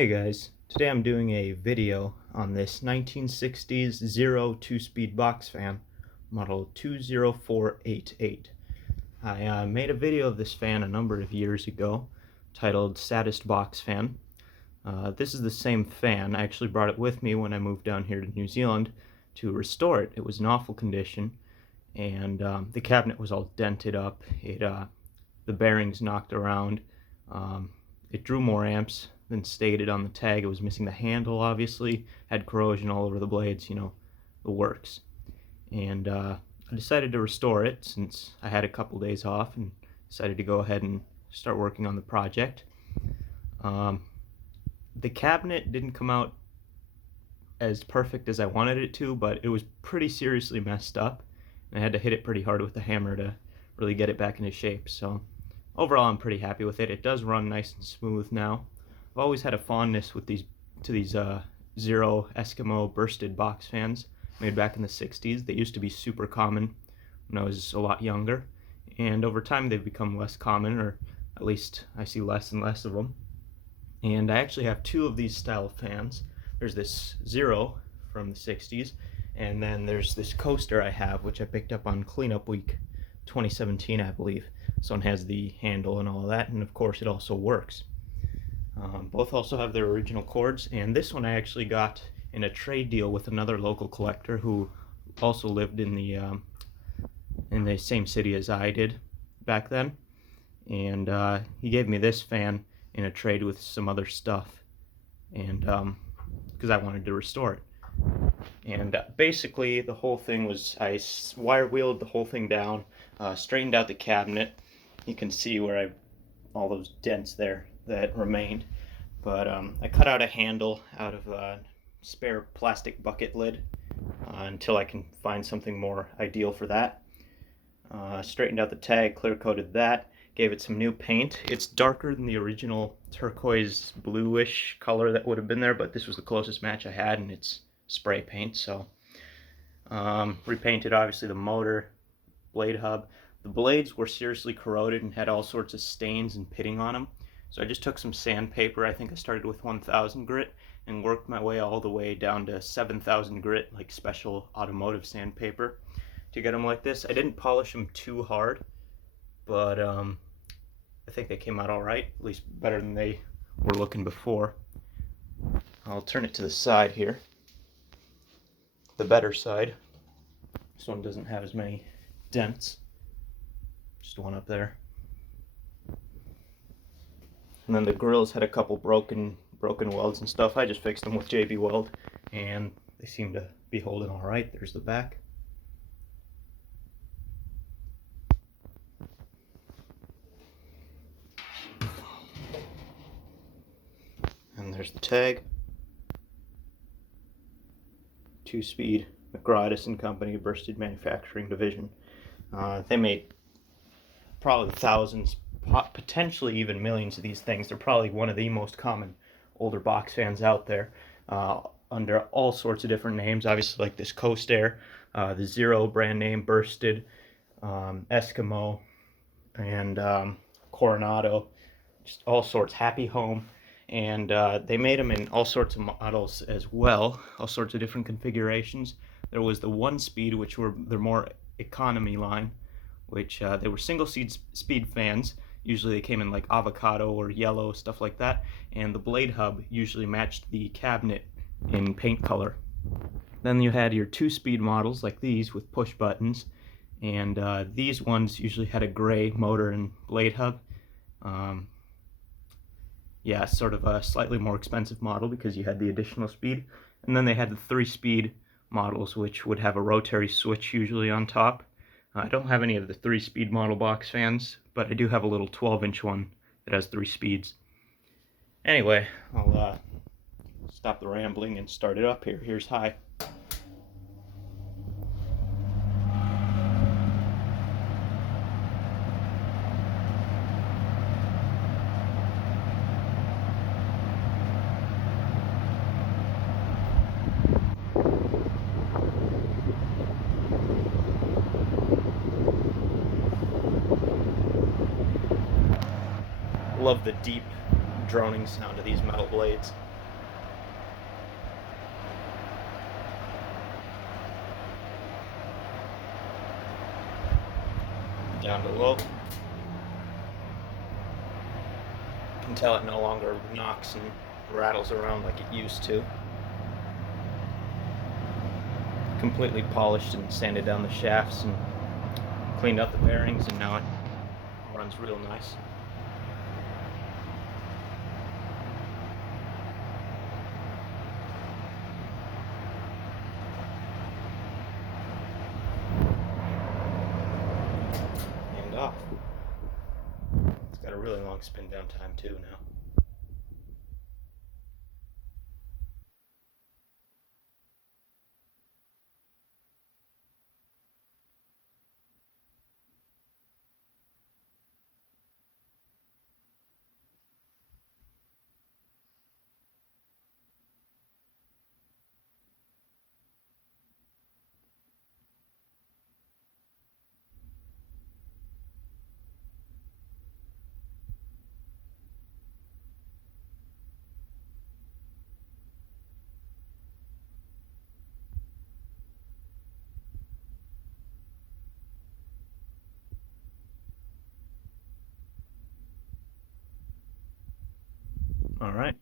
Hey guys, today I'm doing a video on this 1960s Zero 2-speed box fan, model 20488. I made a video of this fan a number of years ago, titled Saddest Box Fan. This is the same fan. I actually brought it with me when I moved down here to New Zealand to restore it. It was in awful condition, and the cabinet was all dented up. The bearings knocked around. It drew more amps than stated on the tag. It was missing the handle, obviously, had corrosion all over the blades, the works. And I decided to restore it since I had a couple days off and decided to go ahead and start working on the project. The cabinet didn't come out as perfect as I wanted it to, but it was pretty seriously messed up, and I had to hit it pretty hard with the hammer to really get it back into shape. So overall, I'm pretty happy with it. It does run nice and smooth now. I've always had a fondness with these Zero Eskimo bursted box fans made back in the 60s. They used to be super common when I was a lot younger, and over time they've become less common, or at least I see less and less of them. And I actually have two of these style of fans. There's this Zero from the 60s, and then there's this coaster I have, which I picked up on Cleanup Week 2017, I believe. This one has the handle and all of that, and of course it also works. Both also have their original cords, and this one I actually got in a trade deal with another local collector who also lived in the same city as I did back then, and he gave me this fan in a trade with some other stuff, and because I wanted to restore it. And basically the whole thing was, I wire wheeled the whole thing down, straightened out the cabinet. You can see where all those dents there that remained, but I cut out a handle out of a spare plastic bucket lid until I can find something more ideal for that. Straightened out the tag, clear coated that, gave it some new paint. It's darker than the original turquoise bluish color that would have been there, but this was the closest match I had, and it's spray paint. So repainted obviously the motor, blade hub. The blades were seriously corroded and had all sorts of stains and pitting on them. So I just took some sandpaper. I think I started with 1000 grit and worked my way all the way down to 7000 grit, like special automotive sandpaper, to get them like this. I didn't polish them too hard, but I think they came out all right, at least better than they were looking before. I'll turn it to the side here, the better side. This one doesn't have as many dents, just one up there. And then the grills had a couple broken welds and stuff. I just fixed them with JB Weld, and they seem to be holding all right. There's the back. And there's the tag. 2-speed McGraw & Company Bursted Manufacturing Division. They made probably thousands, potentially even millions of these things. They're probably one of the most common older box fans out there, under all sorts of different names. Obviously, like this Coaster, the Zero brand name, Bursted, Eskimo, and Coronado, just all sorts, Happy Home. And they made them in all sorts of models as well, all sorts of different configurations. There was the 1-speed, which were their more economy line, which they were single speed fans. Usually they came in like avocado or yellow, stuff like that, and the blade hub usually matched the cabinet in paint color. Then you had your 2-speed models like these with push buttons, and these ones usually had a gray motor and blade hub. Yeah, sort of a slightly more expensive model because you had the additional speed. And then they had the 3-speed models, which would have a rotary switch usually on top. I don't have any of the 3-speed model box fans, but I do have a little 12-inch one that has 3 speeds. Anyway, I'll stop the rambling and start it up here. Here's high. Love the deep droning sound of these metal blades. down to low. You can tell it no longer knocks and rattles around like it used to. Completely polished and sanded down the shafts and cleaned out the bearings, and now it runs real nice. And off. It's got a really long spin down time too now. All right.